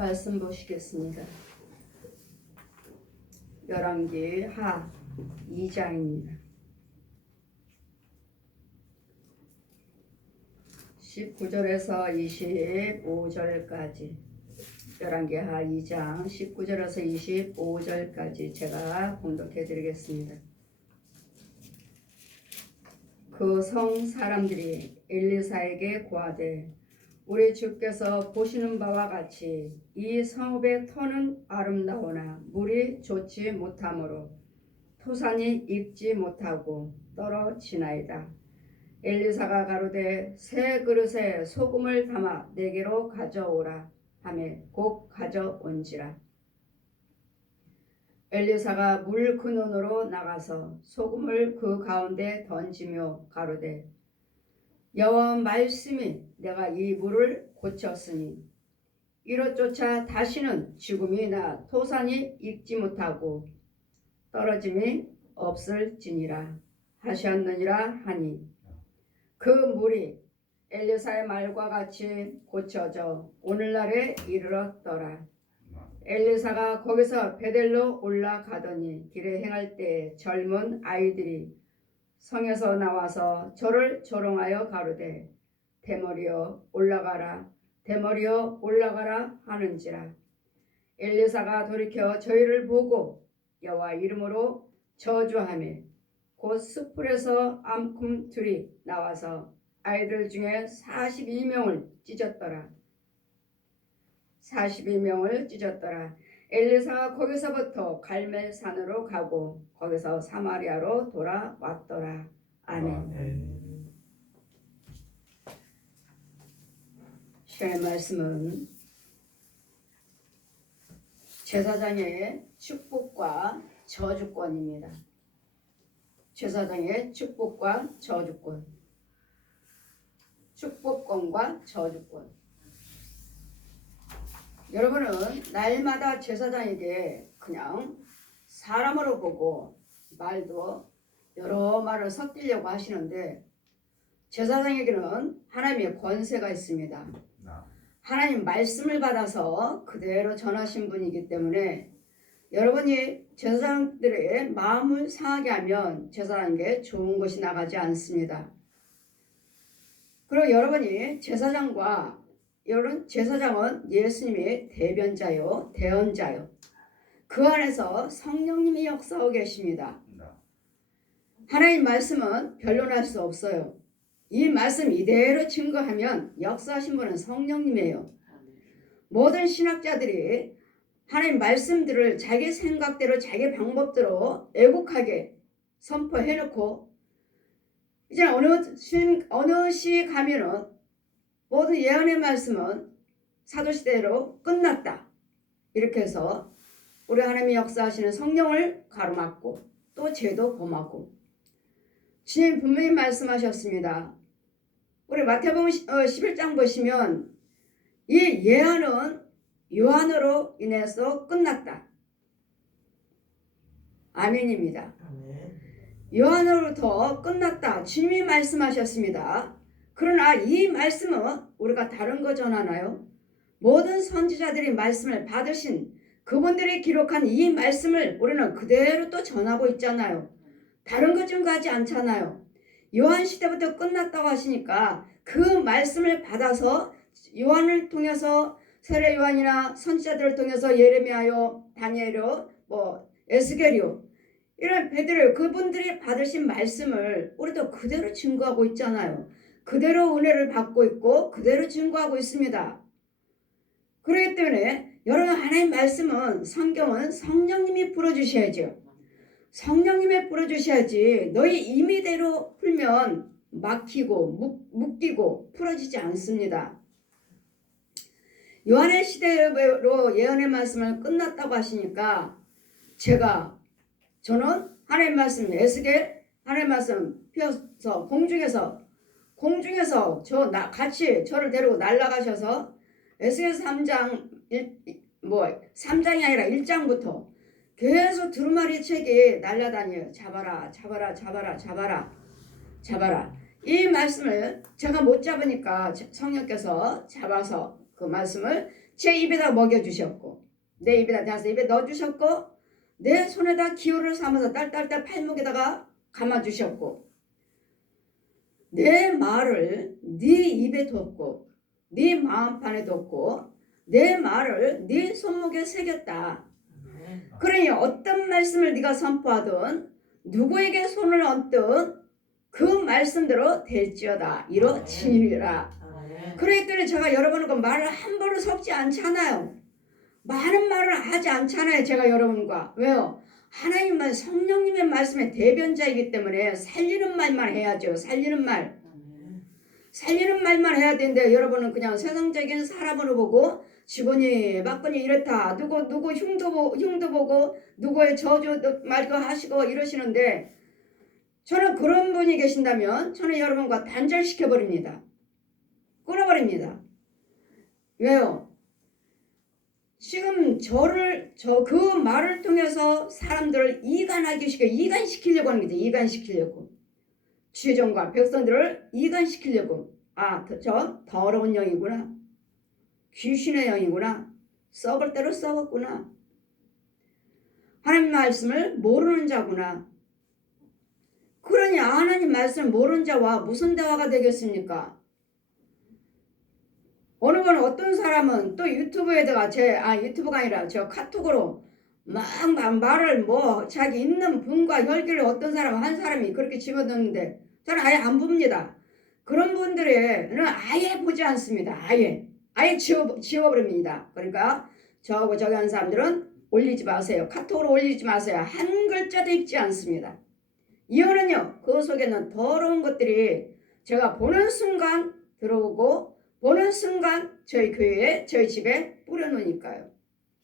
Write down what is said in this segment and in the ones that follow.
말씀 보시겠습니다. 열왕기 하 2장입니다. 19절에서 25절까지 열왕기 하 2장 19절에서 25절까지 제가 봉독해 드리겠습니다. 그 성 사람들이 엘리사에게 고하되 우리 주께서 보시는 바와 같이 이 성읍의 터는 아름다우나 물이 좋지 못하므로 토산이 익지 못하고 떨어지나이다. 엘리사가 가로되 새 그릇에 소금을 담아 내게로 가져오라 하매 곧 가져온지라. 엘리사가 물 근원으로 나가서 소금을 그 가운데 던지며 가로되 여호와 말씀이 내가 이 물을 고쳤으니 이로조차 다시는 죽음이 나 토산이 익지 못하고 떨어짐이 없을지니라 하셨느니라 하니 그 물이 엘리사의 말과 같이 고쳐져 오늘날에 이르렀더라. 엘리사가 거기서 베델로 올라가더니 길에 행할 때 젊은 아이들이 성에서 나와서 저를 조롱하여 가로되 대머리여 올라가라 대머리여 올라가라 하는지라. 엘리사가 돌이켜 저희를 보고 여호와 이름으로 저주하며 곧 숯불에서 암금틀이 나와서 아이들 중에 42명을 찢었더라. 42명을 찢었더라. 엘리사가 거기서부터 갈멜산으로 가고 거기서 사마리아로 돌아왔더라. 아멘. 시간의 말씀은 제사장의 축복과 저주권입니다. 제사장의 축복과 저주권, 축복권과 저주권. 여러분은 날마다 제사장에게 그냥 사람으로 보고 말도 여러 말을 섞이려고 하시는데 제사장에게는 하나님의 권세가 있습니다. 하나님 말씀을 받아서 그대로 전하신 분이기 때문에 여러분이 제사장들의 마음을 상하게 하면 제사장에게 좋은 것이 나가지 않습니다. 그리고 여러분이 제사장과 여러분 제사장은 예수님의 대변자요 대언자요 그 안에서 성령님이 역사하고 계십니다. 하나님 말씀은 변론할 수 없어요. 이 말씀 이대로 증거하면 역사하신 분은 성령님이에요. 모든 신학자들이 하나님 말씀들을 자기 생각대로 자기 방법대로 애국하게 선포해놓고 이제 어느 시 가면은 모든 예언의 말씀은 사도시대로 끝났다. 이렇게 해서 우리 하나님이 역사하시는 성령을 가로막고 또 죄도 범하고 주님 분명히 말씀하셨습니다. 우리 마태복음 11장 보시면 이 예언은 요한으로 인해서 끝났다. 아멘입니다. 요한으로부터 끝났다. 주님이 말씀하셨습니다. 그러나 이 말씀은 우리가 다른 거 전하나요? 모든 선지자들이 말씀을 받으신 그분들이 기록한 이 말씀을 우리는 그대로 또 전하고 있잖아요. 다른 거 증거하지 않잖아요. 요한 시대부터 끝났다고 하시니까 그 말씀을 받아서 요한을 통해서 세례 요한이나 선지자들을 통해서 예레미야요, 다니엘요, 에스겔이요 이런 베드로 그분들이 받으신 말씀을 우리도 그대로 증거하고 있잖아요. 그대로 은혜를 받고 있고 그대로 증거하고 있습니다. 그렇기 때문에 여러분 하나님 말씀은 성경은 성령님이 풀어주셔야죠. 성령님이 풀어주셔야지 너희 임의대로 풀면 막히고 묶이고 풀어지지 않습니다. 요한의 시대로 예언의 말씀을 끝났다고 하시니까 저는 하나님 말씀 에스겔 하나님 말씀 펴서 공중에서 같이 저를 데리고 날아가셔서 에스겔 3장이 아니라 1장부터 계속 두루마리 책이 날아다녀요. 잡아라. 이 말씀을 제가 못 잡으니까 성령께서 잡아서 그 말씀을 제 입에다 먹여주셨고 내 입에다 대서 입에 넣어주셨고 내 손에다 기호를 삼아서 딸딸딸 팔목에다가 감아주셨고 내 말을 네 입에 뒀고 네 마음판에 뒀고 내 말을 네 손목에 새겼다. 그러니 어떤 말씀을 네가 선포하든 누구에게 손을 얹든 그 말씀대로 될지어다 이루어지리라. 그러기 때문에 제가 여러분과 말을 함부로 섞지 않잖아요. 많은 말을 하지 않잖아요. 제가 여러분과. 왜요? 하나님은 성령님의 말씀의 대변자이기 때문에 살리는 말만 해야죠. 살리는 말. 살리는 말만 해야 되는데 여러분은 그냥 세상적인 사람으로 보고 직원이 막건이 이렇다. 누구 흉도 보고 누구의 저주 말도 하시고 이러시는데 저는 그런 분이 계신다면 저는 여러분과 단절시켜버립니다. 끊어버립니다. 왜요? 지금 그 말을 통해서 사람들을 이간시키려고 하는 거죠. 이간시키려고. 지혜종과 백성들을 이간시키려고. 저 더러운 영이구나. 귀신의 영이구나. 썩을 대로 썩었구나. 하나님 말씀을 모르는 자구나. 그러니 하나님 말씀을 모르는 자와 무슨 대화가 되겠습니까? 어느 건 어떤 사람은 또 유튜브에다가 유튜브가 아니라 저 카톡으로 막 말을 자기 있는 분과 혈기를 어떤 사람은 한 사람이 그렇게 집어넣는데 저는 아예 안 봅니다. 그런 분들은 아예 보지 않습니다. 아예 지워버립니다. 그러니까 저하고 저기 한 사람들은 올리지 마세요. 카톡으로 올리지 마세요. 한 글자도 읽지 않습니다. 이유는요, 그 속에는 더러운 것들이 제가 보는 순간 들어오고 보는 순간 저희 교회에 저희 집에 뿌려놓으니까요.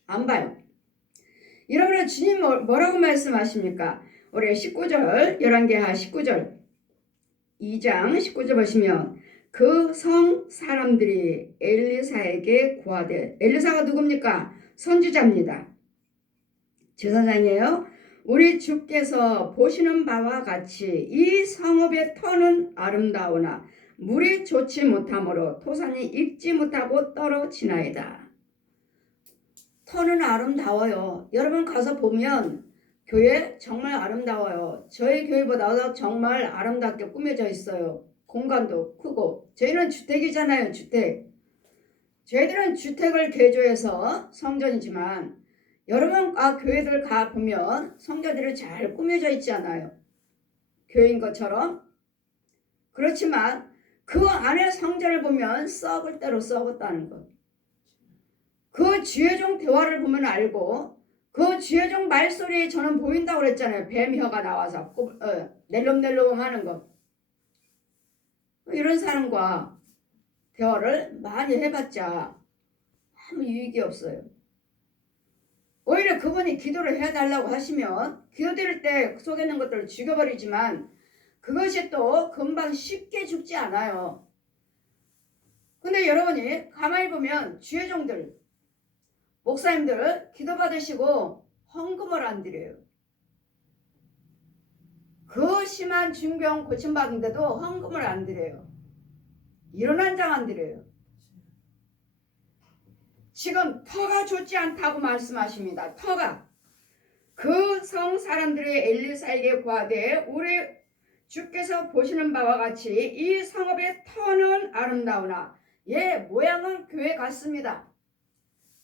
안 봐요. 여러분은 주님 뭐라고 말씀하십니까? 우리 19절 열왕기하 19절 2장 19절 보시면 그 성 사람들이 엘리사에게 구하되 엘리사가 누굽니까? 선지자입니다. 제사장이에요. 우리 주께서 보시는 바와 같이 이 성읍의 터는 아름다우나 물이 좋지 못하므로 토산이 익지 못하고 떨어지나이다. 터는 아름다워요. 여러분 가서 보면 교회 정말 아름다워요. 저희 교회보다 정말 아름답게 꾸며져 있어요. 공간도 크고. 저희는 주택이잖아요. 주택. 저희들은 주택을 개조해서 성전이지만 여러분 교회들 가보면 성전들이 잘 꾸며져 있지 않아요. 교회인 것처럼. 그렇지만 그 안에 성전을 보면 썩을 대로 썩었다는 것. 그 지혜종 대화를 보면 알고 그 지혜종 말소리에 저는 보인다고 그랬잖아요. 뱀혀가 나와서 낼름낼름 하는 것. 이런 사람과 대화를 많이 해봤자 아무 유익이 없어요. 오히려 그분이 기도를 해달라고 하시면 기도드릴 때 속에 있는 것들을 죽여버리지만 그것이 또 금방 쉽게 죽지 않아요. 근데 여러분이 가만히 보면 지혜종들 목사님들 기도받으시고 헌금을 안 드려요. 그 심한 중병 고침받은데도 헌금을 안 드려요. 이런 한 장 안 드려요. 지금 터가 좋지 않다고 말씀하십니다. 터가. 그 성 사람들의 엘리사에게 구하되 우리 주께서 보시는 바와 같이 이 성읍의 터는 아름다우나 얘 모양은 교회 같습니다.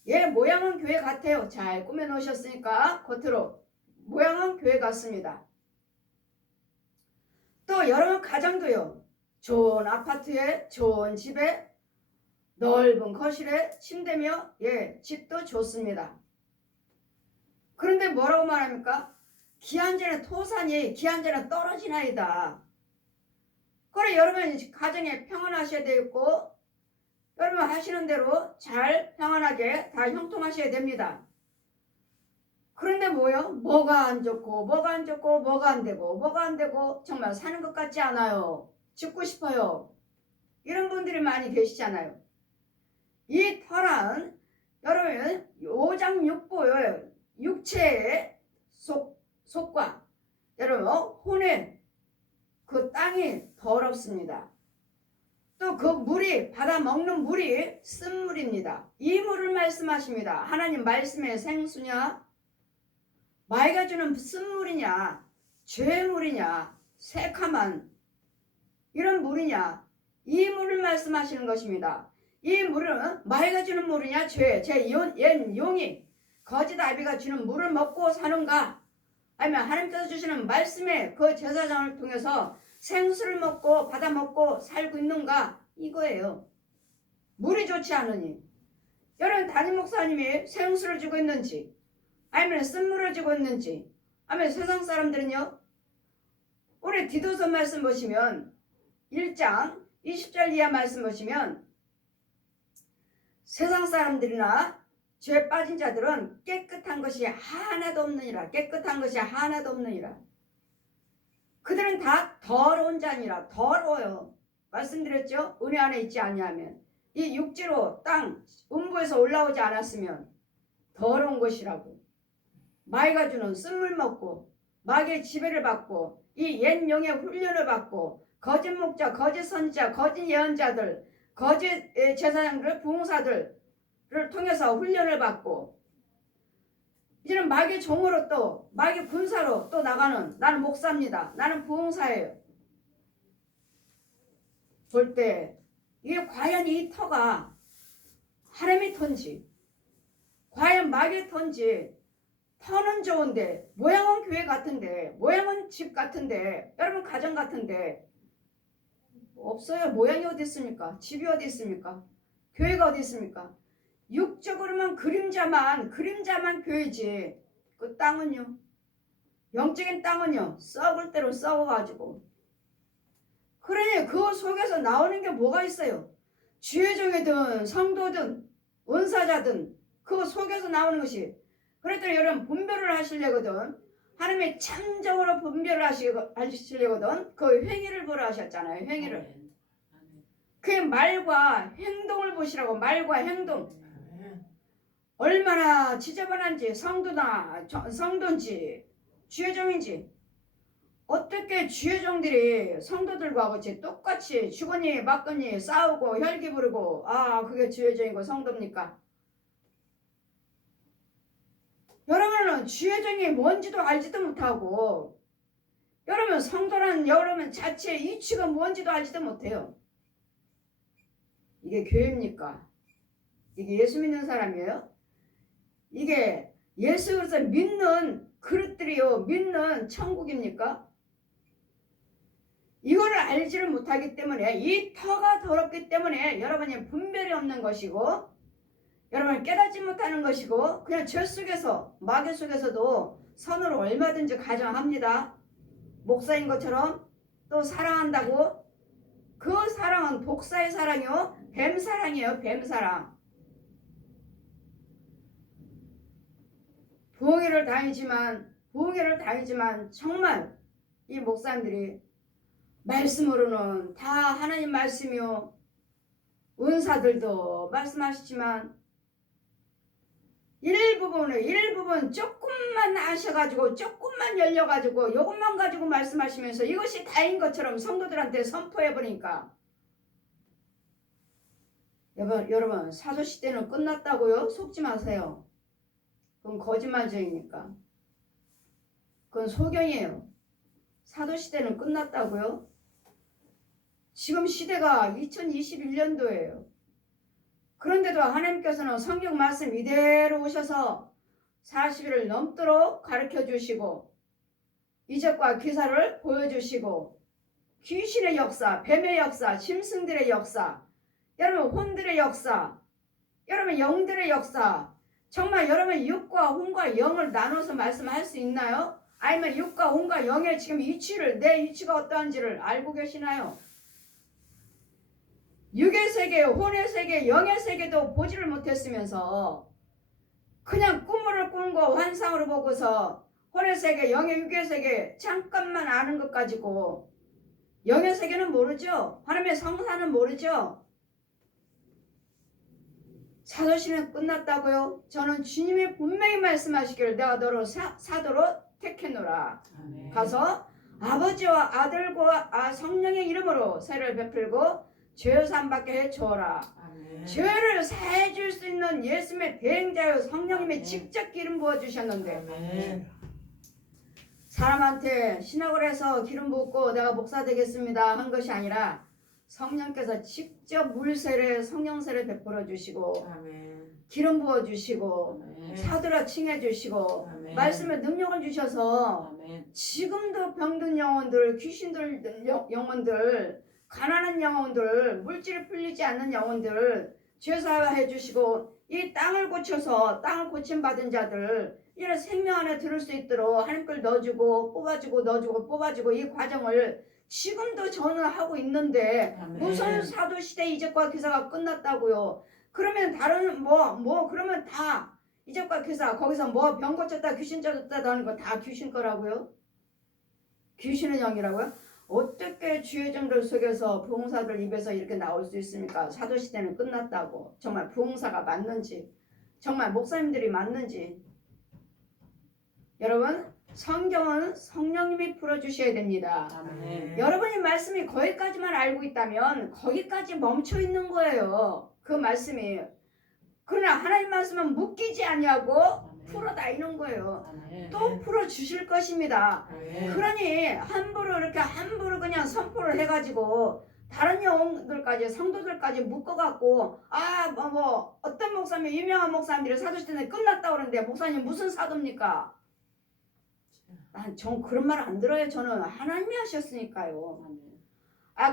얘 모양은 교회 같아요. 잘 꾸며 놓으셨으니까 겉으로 모양은 교회 같습니다. 또 여러분 가정도요. 좋은 아파트에 좋은 집에 넓은 거실에 침대며 집도 좋습니다. 그런데 뭐라고 말합니까? 기한전에 토산이 기한전에 떨어지나이다. 그래 여러분 가정에 평안하셔야 되겠고 여러분 하시는 대로 잘 평안하게 다 형통하셔야 됩니다. 그런데 뭐가 안 좋고 뭐가 안 좋고 뭐가 안 되고 뭐가 안 되고 정말 사는 것 같지 않아요. 죽고 싶어요. 이런 분들이 많이 계시잖아요. 이 터란 여러분 오장육부의 육체의 속과 여러분 혼의 그 땅이 더럽습니다. 또 그 물이 받아 먹는 물이 쓴물입니다. 이 물을 말씀하십니다. 하나님 말씀의 생수냐, 맑아주는 쓴물이냐, 죄의 물이냐, 새카만 이런 물이냐, 이 물을 말씀하시는 것입니다. 이 물은 맑아주는 물이냐, 옛 용이 거짓 아비가 주는 물을 먹고 사는가, 아니면 하나님께서 주시는 말씀의 그 제사장을 통해서 생수를 먹고 받아 먹고 살고 있는가, 이거예요. 물이 좋지 않으니 여러분, 담임 목사님이 생수를 주고 있는지 아니면 쓴물을 주고 있는지, 아니면 세상 사람들은요, 우리 디도서 말씀 보시면 1장 20절 이하 말씀 보시면 세상 사람들이나 죄에 빠진 자들은 깨끗한 것이 하나도 없느니라. 깨끗한 것이 하나도 없느니라. 그들은 다 더러운 자니라. 더러워요. 말씀드렸죠? 은혜 안에 있지 아니하면, 이 육지로 땅 음부에서 올라오지 않았으면 더러운 것이라고. 맑아주는 쓴물 먹고 마귀의 지배를 받고 이 옛 영의 훈련을 받고 거짓 목자, 거짓 선지자, 거짓 예언자들, 거짓 제사장들, 부흥사들을 통해서 훈련을 받고 이제는 마귀 종으로 또 마귀 군사로 또 나가는, 나는 목사입니다, 나는 부흥사예요. 볼 때 이게 과연 이 터가 하나님의 터인지, 과연 마귀의 터인지. 터는 좋은데, 모양은 교회 같은데, 모양은 집 같은데, 여러분 가정 같은데 없어요. 모양이 어디 있습니까? 집이 어디 있습니까? 교회가 어디 있습니까? 육적으로만 그림자만 교회지. 그 땅은요, 영적인 땅은요, 썩을 대로 썩어가지고. 그러니 그 속에서 나오는 게 뭐가 있어요? 주의종이든 성도든 은사자든 그 속에서 나오는 것이. 그랬더니 여러분, 분별을 하시려거든, 하나님이 참정으로 분별을 하시려거든 그 행위를 보라 하셨잖아요. 행위를. 그 말과 행동을 보시라고. 말과 행동. 얼마나 지저분한지, 성도인지 주의종인지. 어떻게 주의종들이 성도들과 같이 똑같이 주거니 맞거니 싸우고 혈기 부르고, 그게 주의종이고 성도입니까? 여러분은 주의종이 뭔지도 알지도 못하고, 여러분 성도란 여러분 자체의 이치가 뭔지도 알지도 못해요. 이게 교회입니까? 이게 예수 믿는 사람이에요? 이게 예수 그리스도 믿는 그릇들이요, 믿는 천국입니까? 이거를 알지를 못하기 때문에, 이 터가 더럽기 때문에 여러분이 분별이 없는 것이고, 여러분 깨닫지 못하는 것이고, 그냥 죄 속에서, 마귀 속에서도 선을 얼마든지 가정합니다. 목사인 것처럼 또 사랑한다고. 그 사랑은 독사의 사랑이요, 뱀사랑이에요. 뱀사랑. 부흥회를 다니지만 정말 이 목사님들이 말씀으로는 다 하나님 말씀이요, 은사들도 말씀하시지만 일부분 조금만 아셔가지고, 조금만 열려가지고 이것만 가지고 말씀하시면서 이것이 다인 것처럼 성도들한테 선포해버리니까, 여러분 사도시대는 끝났다고요? 속지 마세요. 그건 거짓말쟁이니까. 그건 소경이에요. 사도시대는 끝났다고요? 지금 시대가 2021년도예요. 그런데도 하나님께서는 성경 말씀 이대로 오셔서 40일을 넘도록 가르쳐 주시고, 이적과 기사를 보여주시고, 귀신의 역사, 뱀의 역사, 짐승들의 역사, 여러분 혼들의 역사, 여러분 영들의 역사, 정말 여러분 육과 혼과 영을 나눠서 말씀할 수 있나요? 아니면 육과 혼과 영의 지금 이치를, 내 이치가 어떠한지를 알고 계시나요? 육의 세계, 혼의 세계, 영의 세계도 보지를 못했으면서 그냥 꿈을 꾼 거 환상으로 보고서 혼의 세계, 영의, 육의 세계 잠깐만 아는 것 가지고 영의 세계는 모르죠? 하나님의 성사는 모르죠? 사도시는 끝났다고요? 저는 주님이 분명히 말씀하시기를 내가 너를 사도로 택했노라. 아멘. 가서 아버지와 아들과 성령의 이름으로 세례를 베풀고 죄사함받게 해주어라. 아멘. 죄를 사해줄 수 있는 예수님의 대행자여 성령님이 아멘. 직접 기름 부어주셨는데 아멘. 사람한테 신학을 해서 기름 붓고 내가 목사 되겠습니다 한 것이 아니라 성령께서 직접 물세례 성령세례 베풀어 주시고 아멘. 기름 부어 주시고 아멘. 사도라 칭해 주시고 아멘. 말씀에 능력을 주셔서 아멘. 지금도 병든 영혼들, 귀신들 영혼들, 가난한 영혼들, 물질이 풀리지 않는 영혼들 죄사해 주시고 이 땅을 고쳐서 땅을 고침받은 자들 이런 생명 안에 들을 수 있도록 하나님께 넣어주고 뽑아주고 넣어주고 뽑아주고 이 과정을 지금도 저는 하고 있는데 아멘. 무슨 사도시대 이적과 기사가 끝났다고요. 그러면 다른 그러면 다 이적과 기사 거기서 뭐 병 고쳤다 귀신 쫓았다 하는 거 다 귀신 거라고요? 귀신의 영이라고요? 어떻게 주의 종들 속에서 부흥사들 입에서 이렇게 나올 수 있습니까? 사도시대는 끝났다고. 정말 부흥사가 맞는지 정말 목사님들이 맞는지 여러분 성경은 성령님이 풀어주셔야 됩니다. 아멘. 여러분이 말씀이 거기까지만 알고 있다면 거기까지 멈춰 있는 거예요. 그 말씀이. 그러나 하나님 말씀은 묶이지 않냐고 풀어다니는 거예요. 아멘. 또 풀어주실 것입니다. 아멘. 그러니 함부로 그냥 선포를 해가지고 다른 영혼들까지 성도들까지 묶어갖고 어떤 목사님 유명한 목사님들이 사도시대는 끝났다고 그러는데 목사님 무슨 사도입니까? 전 그런 말 안 들어요. 저는 하나님이 하셨으니까요.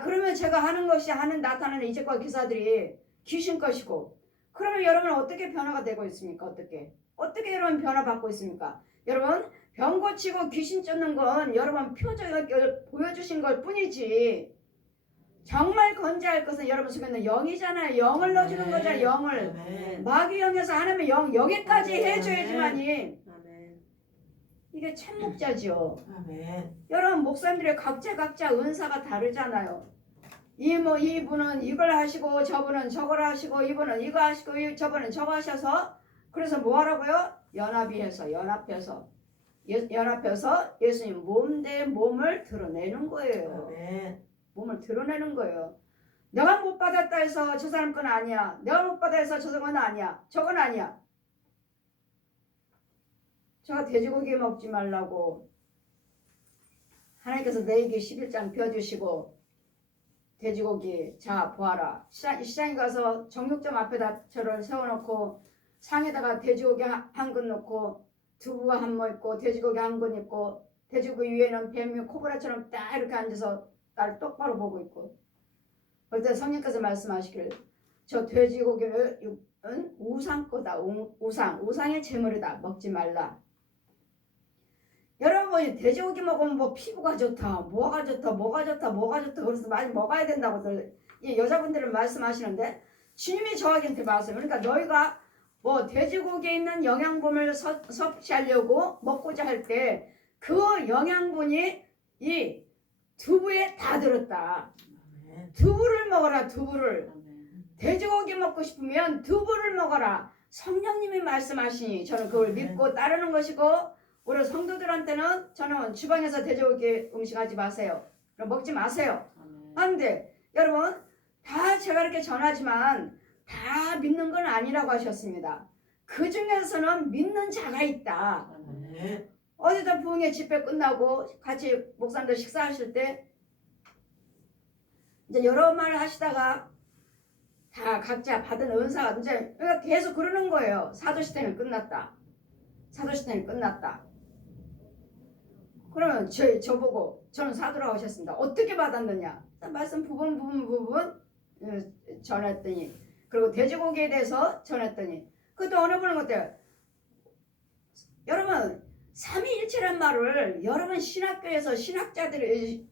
그러면 제가 하는 것이 나타나는 이적과 기사들이 귀신 것이고 그러면 여러분 어떻게 변화가 되고 있습니까? 어떻게 여러분 변화받고 있습니까? 여러분 병 고치고 귀신 쫓는 건 여러분 표적을 보여주신 것 뿐이지 정말 건재할 것은 여러분 속에 있는 영이잖아요. 영을 넣어주는 거잖아요. 영을. 아멘. 마귀 영에서 하나님의 영 여기까지 아멘. 해줘야지만이 아멘. 이게 참목자죠. 아멘. 여러분 목사님들의 각자 은사가 다르잖아요. 이분은 이걸 하시고 저분은 저걸 하시고 이분은 이거 하시고 저분은 저거 하셔서 그래서 뭐 하라고요? 연합해서 예수님 몸 대 몸을 드러내는 거예요. 아멘. 몸을 드러내는 거예요. 내가 못 받았다 해서 저 사람 건 아니야. 내가 못 받아 해서 저 사람 건 아니야. 저건 아니야. 제가 돼지고기 먹지 말라고 하나님께서 내게 11장 펴주시고 돼지고기 자 보아라. 시장에 가서 정육점 앞에다 저를 세워놓고 상에다가 돼지고기 한 근 넣고 두부가 한 모 있고 돼지고기 한 근 있고 돼지고기 위에는 뱀이 코브라처럼 딱 이렇게 앉아서 나를 똑바로 보고 있고 그때 성령께서 말씀하시길 저 돼지고기는 우상 거다. 우상의 제물이다. 먹지 말라. 여러분 돼지고기 먹으면 뭐 피부가 좋다 뭐가 좋다 그래서 많이 먹어야 된다고 이 여자분들은 말씀하시는데 주님이 저에게 말씀 그러니까 너희가 뭐 돼지고기에 있는 영양분을 섭취하려고 먹고자 할 때 그 영양분이 이 두부에 다 들었다. 두부를 먹어라. 두부를. 돼지고기 먹고 싶으면 두부를 먹어라. 성령님이 말씀하시니 저는 그걸 믿고 따르는 것이고 우리 성도들한테는 저는 주방에서 돼지고기 음식 하지 마세요. 먹지 마세요. 안돼. 여러분 다 제가 이렇게 전하지만 다 믿는 건 아니라고 하셨습니다. 그 중에서는 믿는 자가 있다. 어디다 부흥회 집회 끝나고 같이 목사님들 식사하실 때 이제 여러 말 하시다가 다 각자 받은 은사가 이제 계속 그러는 거예요. 사도시대는 끝났다. 그러면 저보고 저는 사도라고 하셨습니다. 어떻게 받았느냐? 말씀 부분 전했더니 그리고 돼지고기에 대해서 전했더니 그것도 어느 분은 어때요? 여러분 삼위일체란 말을 여러분 신학교에서 신학자들이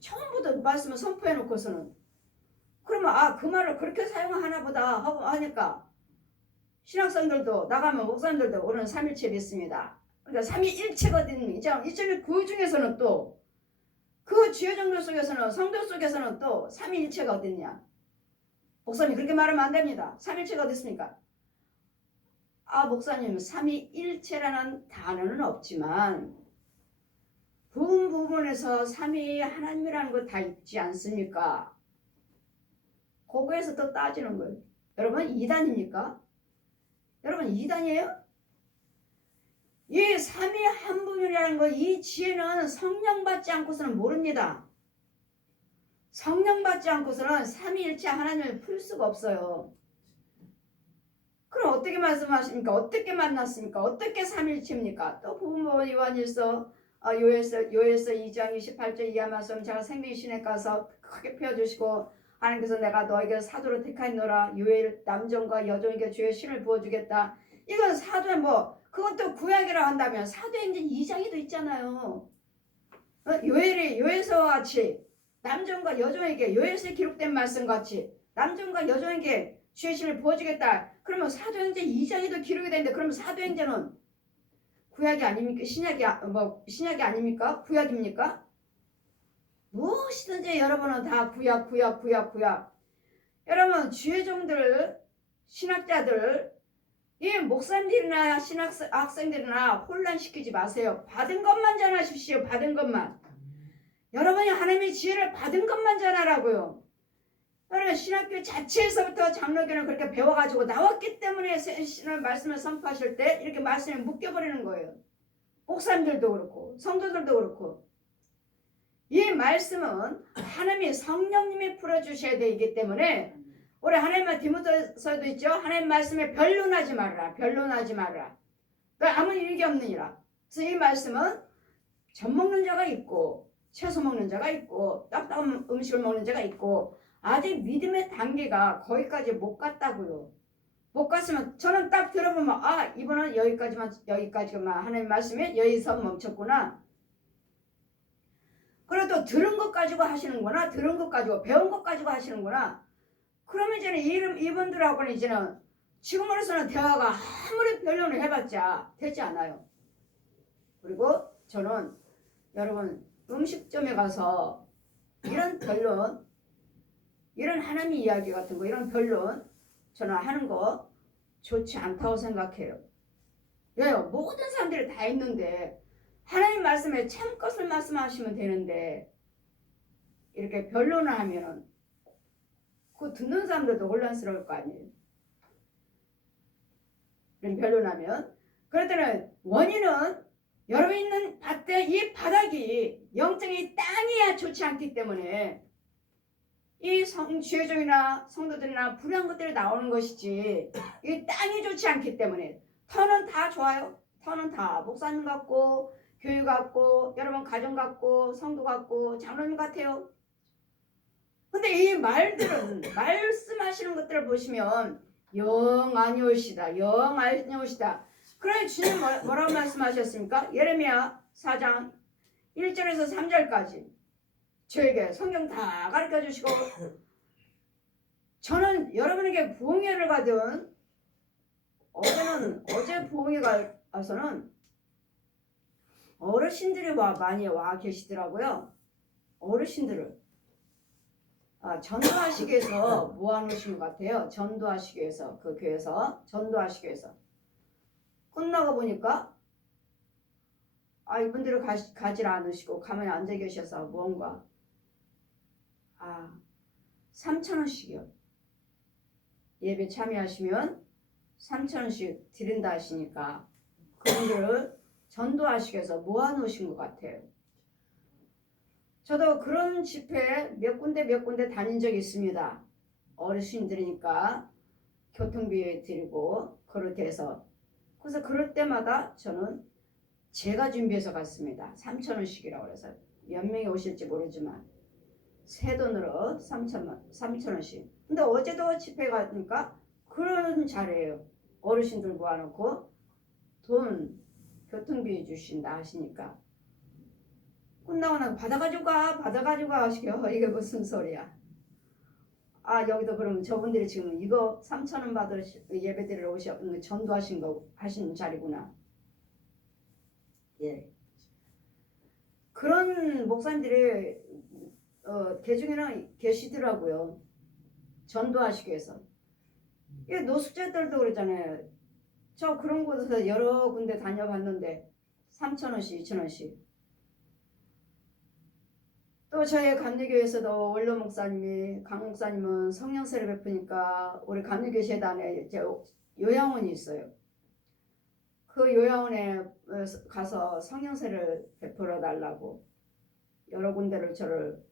처음부터 말씀을 선포해 놓고서는 그러면 그 말을 그렇게 사용하나 보다 하고 하니까 신학생들도 나가면 목사님들도 우리는 삼일체 믿습니다. 그러니까 삼위일체거든요. 이제 그 중에서는 또 그 주요정도 속에서는 성도 속에서는 또 삼위일체가 어딨냐? 목사님 그렇게 말하면 안 됩니다. 삼일체가 어디 있습니까? 목사님 삼위일체라는 단어는 없지만 부분에서 삼위 하나님이라는 거 다 있지 않습니까? 거기에서 또 따지는 거예요. 여러분 이단입니까? 여러분 이단이에요? 이 삼위 한 분이라는 거, 이 지혜는 성령 받지 않고서는 모릅니다. 성령 받지 않고서는 삼위일체 하나님을 풀 수가 없어요. 그럼 어떻게 말씀하십니까? 어떻게 만났습니까? 어떻게 삼위일체입니까? 또 부분 요한일서 요엘서 2장 28절 이하 말씀, 제가 생명신에 가서 크게 펴주시고 하나님께서 내가 너에게 사도로 택하노라. 요엘 남종과 여종에게 주의 신을 부어주겠다. 이건 사도의 그것도 구약이라 한다면 사도행전 2장에도 있잖아요. 요엘서와 같이 남종과 여종에게 요엘서에 기록된 말씀 같이 남종과 여종에게 주의 신을 부어주겠다. 그러면 사도행전 2장에도 기록이 되는데, 그러면 사도행전은 구약이 아닙니까? 신약이 아닙니까? 구약입니까? 무엇이든지 여러분은 다 구약. 여러분 주의 종들, 신학자들, 이 목사님들이나 신학생들이나 혼란시키지 마세요. 받은 것만 전하십시오. 받은 것만. 여러분이 하나님의 지혜를 받은 것만 전하라고요. 여러분 신학교 자체에서부터 장로교는 그렇게 배워가지고 나왔기 때문에 신을 말씀을 선포하실 때 이렇게 말씀에 묶여버리는 거예요. 목사님들도 그렇고 성도들도 그렇고. 이 말씀은 하나님이 성령님이 풀어주셔야 되기 때문에 우리 하나님의 디모데서도 있죠. 하나님 말씀에 변론하지 말아라. 또 아무 일이 없느니라. 그래서 이 말씀은 젖 먹는 자가 있고 채소 먹는 자가 있고 딱딱한 음식을 먹는 자가 있고, 아직 믿음의 단계가 거기까지 못 갔다고요. 못 갔으면 저는 딱 들어보면 이분은 여기까지만 하나님 말씀에 여기서 멈췄구나. 그래도 들은 것 가지고 하시는구나. 들은 것 가지고 배운 것 가지고 하시는구나. 그러면 이제는 이분들하고는 이제는 지금으로서는 대화가 아무리 변론을 해봤자 되지 않아요. 그리고 저는 여러분 음식점에 가서 이런 변론, 이런 하나님의 이야기 같은 거, 이런 변론 저는 하는 거 좋지 않다고 생각해요. 왜요? 모든 사람들이 다 있는데 하나님 말씀에 참 것을 말씀하시면 되는데 이렇게 변론을 하면은 그 듣는 사람들도 혼란스러울 거 아니에요. 이런 변론하면. 그럴 때는 원인은 여러분 있는 밭에 이 바닥이 영적인 땅이야 좋지 않기 때문에 이 주의종이나 성도들이나 불의한 것들이 나오는 것이지, 이 땅이 좋지 않기 때문에. 터는 다 좋아요. 터는 다 목사님 같고 교회 같고 여러분 가정 같고 성도 같고 장로님 같아요. 근데 이 말들은 말씀하시는 것들을 보시면 영 아니오시다. 그러니 주님 뭐라고 말씀하셨습니까? 예레미야 4장 1절에서 3절까지 저에게 성경 다 가르쳐 주시고, 저는 여러분에게 부흥회를 가든 어제 부흥회 가서는 어르신들이 많이 와 계시더라고요. 어르신들을 전도하시기 위해서 모아놓으신 것 같아요. 전도하시기 위해서, 그 교회에서 전도하시기 위해서. 끝나고 보니까 이분들을 가지 않으시고 가만히 앉아 계셔서 뭔가 3,000원씩이요. 예배 참여하시면 3,000원씩 드린다 하시니까 그분들을 전도하시기 위해서 모아놓으신 것 같아요. 저도 그런 집회 몇 군데 다닌 적이 있습니다. 어르신들이니까 교통비 드리고 그렇게 해서. 그래서 그럴 때마다 저는 제가 준비해서 갔습니다. 3,000원씩이라고 해서 몇 명이 오실지 모르지만 새 돈으로 3,000원씩. 근데 어제도 집회 가니까 그런 자리예요. 어르신들 모아놓고 돈 교통비 주신다 하시니까 끝나고 나서 받아가지고 가 하시게요. 이게 무슨 소리야. 여기도 그러면 저분들이 지금 이거 3,000원 받을 예배드리러 전도하신 거 하시는 자리구나. 예. 그런 목사님들이 대중에는 계시더라고요. 전도하시기 위해서. 이 노숙자들도 그러잖아요. 저 그런 곳에서 여러 군데 다녀봤는데 3,000원씩 2,000원씩. 또 저희 감리교에서도 원로 목사님이 강 목사님은 성령세를 베푸니까 우리 감리교 재단에 이제 요양원이 있어요. 그 요양원에 가서 성령세를 베풀어 달라고 여러 군데를 저를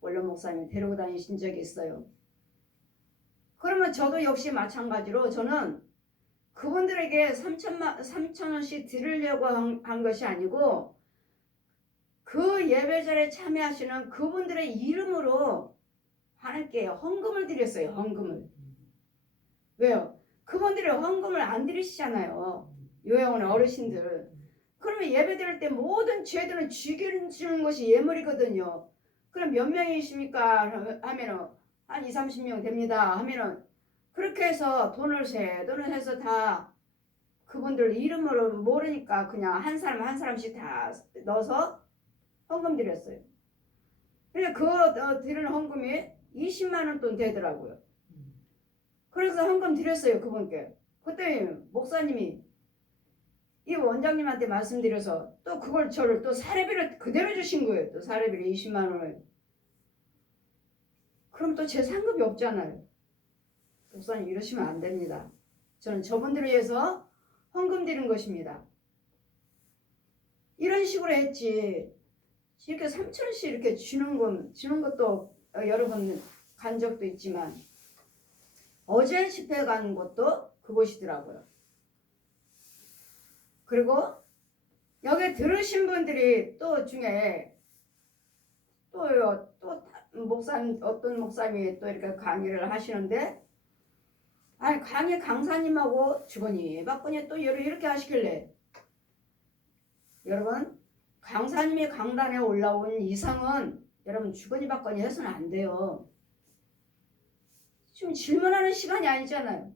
원로 목사님이 데리고 다니신 적이 있어요. 그러면 저도 역시 마찬가지로 저는 그분들에게 3,000원씩 드리려고 한 것이 아니고 그 예배절에 참여하시는 그분들의 이름으로 하나님께 헌금을 드렸어요. 헌금을. 왜요? 그분들이 헌금을 안 드리시잖아요. 요양원의 어르신들. 그러면 예배 드릴 때 모든 죄들은 죽여주는 것이 예물이거든요. 그럼 몇 명이십니까? 하면은 한 20, 30명 됩니다. 하면은 그렇게 해서 돈을 해서 다 그분들 이름으로 모르니까 그냥 한 사람 한 사람씩 다 넣어서 헌금 드렸어요. 그래서 그 드리는 헌금이 20만 원 돈 되더라고요. 그래서 헌금 드렸어요. 그분께. 그때 목사님이 이 원장님한테 말씀드려서 또 그걸 저를 또 사례비를 그대로 주신 거예요. 또 사례비를 20만 원을. 그럼 또 제 상급이 없잖아요. 목사님 이러시면 안 됩니다. 저는 저분들을 위해서 헌금 드린 것입니다. 이런 식으로 했지. 이렇게 3,000원씩 이렇게 주는 것도 여러 번 간 적도 있지만 어제 집회 간 것도 그곳이더라고요. 그리고 여기 들으신 분들이 또 중에 또 어떤 목사님이 또 이렇게 강의를 하시는데 아니 강의 강사님하고 주거니 박거니 또 이렇게 하시길래 여러분 강사님이 강단에 올라온 이상은 여러분 주거니 박거니 해서는 안 돼요. 지금 질문하는 시간이 아니잖아요.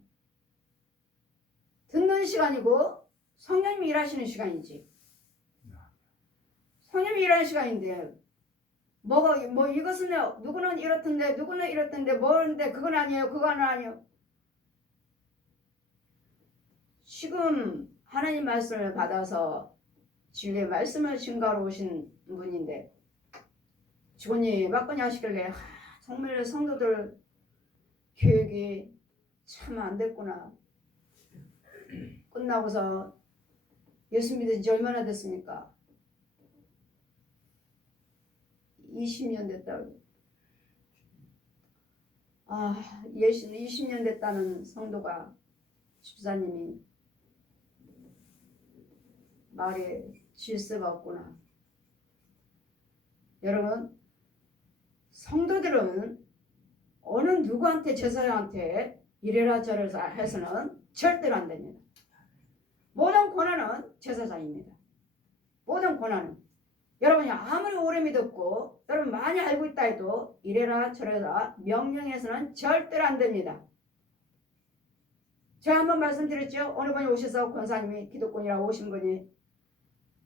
듣는 시간이고 성령님이 일하시는 시간이지. 성령님이 일하는 시간인데 뭐 이것은 누구는 이렇던데 누구는 이렇던데 뭐는데 그건 아니에요. 그건 아니에요. 지금 하나님 말씀을 받아서 진리의 말씀을 증거하러 오신 분인데 주거니 막거니 하시길래 정말 성도들 교육이 참 안 됐구나. 끝나고서 예수 믿은 지 얼마나 됐습니까? 20년 됐다고. 20년 됐다는 성도가 집사님이 말에 질서가 없구나. 여러분 성도들은 어느 누구한테 제사장한테 이래라 저래라 해서는 절대로 안 됩니다. 모든 권한은 제사장입니다. 모든 권한은 여러분이 아무리 오래 믿었고 여러분 많이 알고 있다 해도 이래라 저래라 명령해서는 절대로 안 됩니다. 제가 한번 말씀드렸죠. 어느 분이 오셔서 권사님이 기독권이라고 오신 분이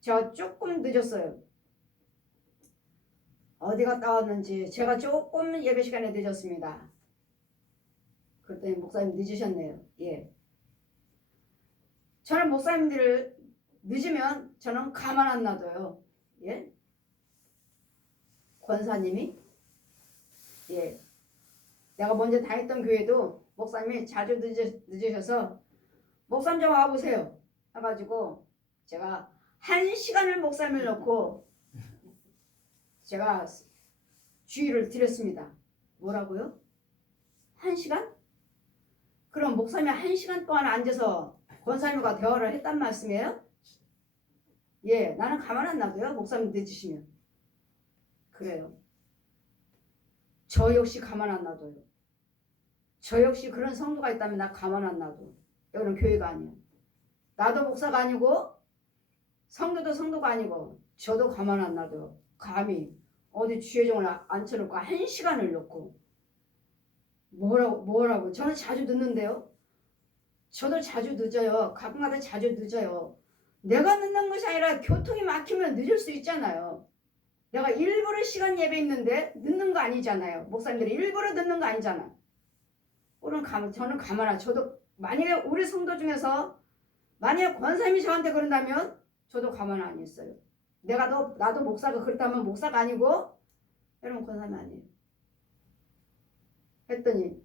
제가 조금 늦었어요. 어디 갔다 왔는지 제가 조금 예배 시간에 늦었습니다. 그랬더니 목사님 늦으셨네요. 예. 저는 목사님들을 늦으면 저는 가만 안 놔둬요. 예? 권사님이 예. 내가 먼저 다녔던 교회도 목사님이 자주 늦으셔서 목사님 좀 와보세요 해가지고 제가 1시간을 목사님을 놓고 제가 주의를 드렸습니다. 뭐라고요? 1시간? 그럼 목사님이 1시간 동안 앉아서 권사님과 대화를 했단 말씀이에요? 예, 나는 가만 안 놔둬요. 목사님 늦으시면. 그래요. 저 역시 가만 안 놔둬요. 저 역시 그런 성도가 있다면 나 가만 안 놔둬. 여기는 교회가 아니야. 나도 목사가 아니고 성도도 성도가 아니고 저도 가만 안 놔둬. 감히 어디 주의종을 앉혀놓고 1시간을 놓고 뭐라고 저는 자주 늦는데요. 저도 자주 늦어요. 가끔가다 자주 늦어요. 내가 늦는 것이 아니라 교통이 막히면 늦을 수 있잖아요. 내가 일부러 시간 예배 있는데 늦는 거 아니잖아요. 목사님들이 일부러 늦는 거 아니잖아. 저는 가만히 저도 만약에 우리 성도 중에서 만약에 권사님이 저한테 그런다면 저도 가만히 안 있어요. 나도 목사가 그렇다면 목사가 아니고 여러분 권사님 아니에요. 했더니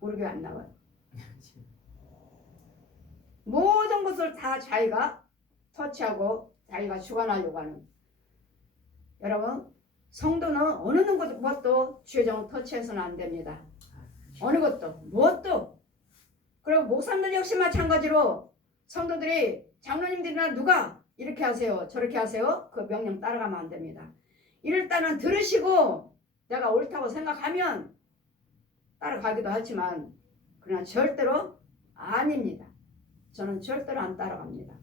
우리 교회 안 나와요. 모든 것을 다 자기가 터치하고 자기가 주관하려고 하는. 여러분 성도는 어느 것도 주의 종을 터치해서는 안 됩니다. 어느 것도 무엇도. 그리고 목사님들 역시 마찬가지로 성도들이 장로님들이나 누가 이렇게 하세요 저렇게 하세요 그 명령 따라가면 안 됩니다. 일단은 들으시고 내가 옳다고 생각하면 따라가기도 하지만 그러나 절대로 아닙니다. 저는 절대로 안 따라갑니다.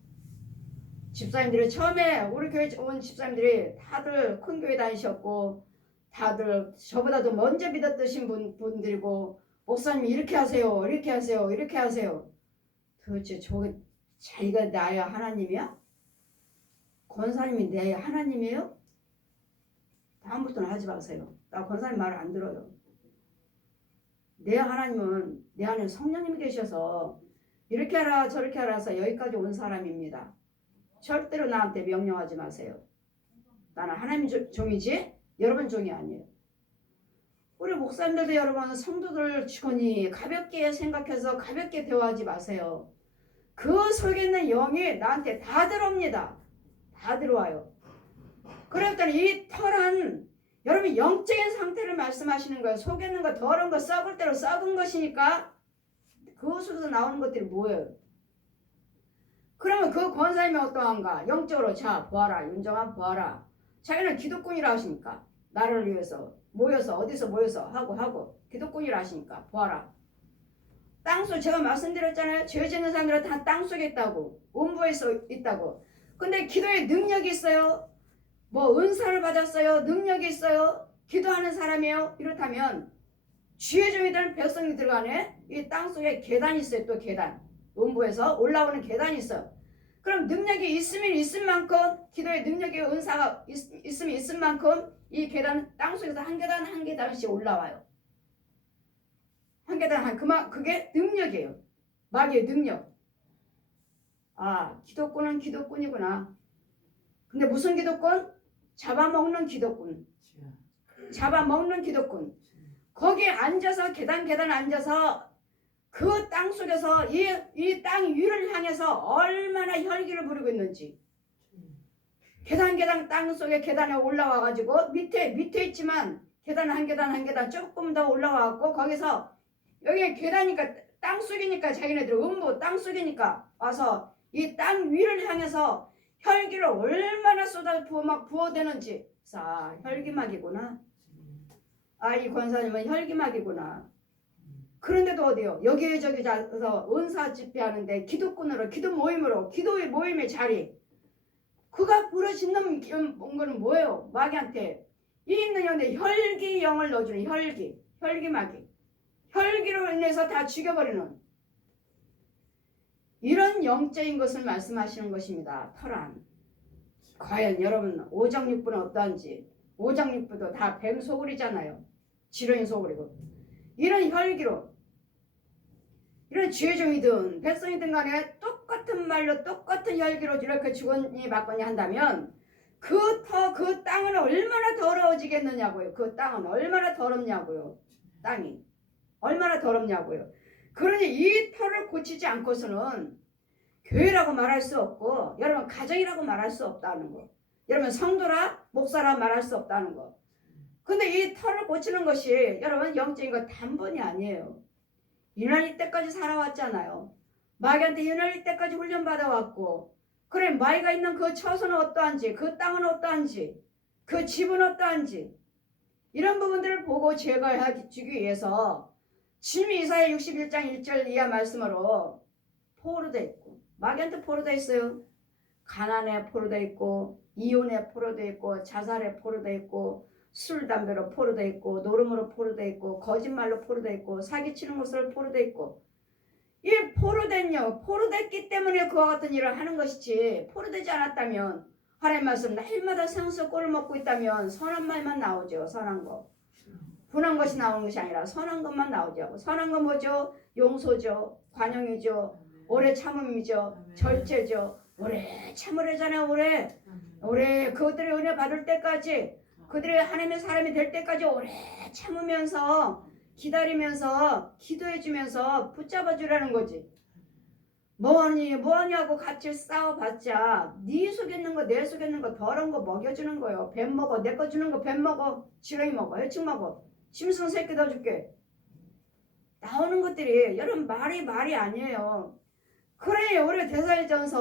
집사님들이 처음에 우리 교회 온 집사님들이 다들 큰 교회 다니셨고 다들 저보다도 먼저 믿었으신 분들이고 목사님이 이렇게 하세요 이렇게 하세요 이렇게 하세요. 도대체 저게 자기가 나야 하나님이야? 권사님이 내 하나님이에요? 다음부터는 하지 마세요. 나 권사님 말을 안 들어요. 내 하나님은 내 안에 성령님이 계셔서 이렇게 하라 저렇게 하라 해서 여기까지 온 사람입니다. 절대로 나한테 명령하지 마세요. 나는 하나님 종이지 여러분 종이 아니에요. 우리 목사님들도 여러분 성도들 주거니 가볍게 생각해서 가볍게 대화하지 마세요. 그 속에 있는 영이 나한테 다 들어옵니다. 다 들어와요. 그랬더니 이 털은 여러분 영적인 상태를 말씀하시는 거예요. 속에 있는 거 더러운 거 썩을 대로 썩은 것이니까 그 속에서 나오는 것들이 뭐예요? 그러면 그 권사님이 어떠한가? 영적으로 자 보아라 윤정아 보아라. 자기는 기독군이라 하시니까 나를 위해서 모여서 어디서 모여서 하고 기독군이라 하시니까 보아라. 땅속 제가 말씀드렸잖아요. 죄 짓는 사람들은 다 땅속에 있다고 음부에서 있다고. 근데 기도에 능력이 있어요. 뭐 은사를 받았어요. 능력이 있어요. 기도하는 사람이에요. 이렇다면 주의 종이들 백성들 간에 이 땅속에 계단이 있어요. 또 계단. 음부에서 올라오는 계단이 있어요. 그럼 능력이 있으면 있을 만큼 기도에 능력이 은사가 있으면 있을 만큼 이 계단 땅속에서 한 계단 한 계단씩 올라와요. 한 계단 한 그게 능력이에요. 마귀의 능력. 아 기독군은 기독군이구나. 근데 무슨 기독군? 잡아먹는 기독군. 잡아먹는 기독군. 거기에 앉아서 계단 앉아서 그 땅 속에서 이 땅 위를 향해서 얼마나 혈기를 부리고 있는지. 계단 땅 속에 계단에 올라와 가지고 밑에 있지만 계단 한 계단 조금 더 올라와갖고 거기서 여기 계단이니까 땅 속이니까 자기네들 음부 땅 속이니까 와서 이 땅 위를 향해서 혈기를 얼마나 부어대는지. 자 혈기막이구나. 아 이 권사님은 혈기막이구나. 그런데도 어디요? 여기저기 가서 은사 집회하는데 기도꾼으로 기도 모임으로 기도의 모임의 자리 그가 부르짖는 거는 뭐예요? 마귀한테 이 있는 영에 혈기 영을 넣어주는 혈기마귀 혈기로 인해서 다 죽여버리는 이런 영적인 것을 말씀하시는 것입니다. 털안. 과연 여러분 오정육부는 어떠한지. 오정육부도 다 뱀 소굴이잖아요. 지렁이 소굴이고. 이런 혈기로 이런 죄종이든 백성이든 간에 똑같은 말로 똑같은 혈기로 이렇게 주거니 받거니 한다면 그 땅은 얼마나 더러워지겠느냐고요. 그 땅은 얼마나 더럽냐고요. 땅이 얼마나 더럽냐고요. 그러니 이 털을 고치지 않고서는 교회라고 말할 수 없고 여러분 가정이라고 말할 수 없다는 거. 여러분 성도라 목사라 말할 수 없다는 거. 근데 이 털을 고치는 것이 여러분 영적인 거 단번이 아니에요. 유난히 때까지 살아왔잖아요. 마귀한테 유난히 때까지 훈련받아왔고 그래 마귀가 있는 그 처소는 어떠한지 그 땅은 어떠한지 그 집은 어떠한지 이런 부분들을 보고 제거해주기 위해서 지금 이사야 61장 1절 이하 말씀으로 포로돼 있고 마귀한테 포로돼 있어요. 가난에 포로돼 있고 이혼에 포로돼 있고 자살에 포로돼 있고 술, 담배로 포로돼 있고 노름으로 포로돼 있고 거짓말로 포로돼 있고 사기치는 것으로 포로돼 있고 이 포로됐기 때문에 그와 같은 일을 하는 것이지 포로되지 않았다면 하나님 말씀 날마다 생수 꼴을 먹고 있다면 선한 말만 나오죠. 선한 거. 분한 것이 나오는 것이 아니라 선한 것만 나오죠. 선한 건 뭐죠? 용서죠. 관용이죠. 오래 참음이죠. 절제죠. 오래 참으래잖아요. 오래 그것들의 은혜 받을 때까지 그들이 하나님의 사람이 될 때까지 오래 참으면서 기다리면서 기도해주면서 붙잡아 주라는 거지. 뭐하냐고 같이 싸워봤자 네 속에 있는 거 내 속에 있는 거 더러운 거 먹여주는 거예요. 뱀 먹어. 내 거 주는 거 뱀 먹어. 지렁이 먹어. 해충 먹어. 짐승 새끼 더 줄게. 나오는 것들이 여러분 말이 아니에요. 그래 우리 대사일전서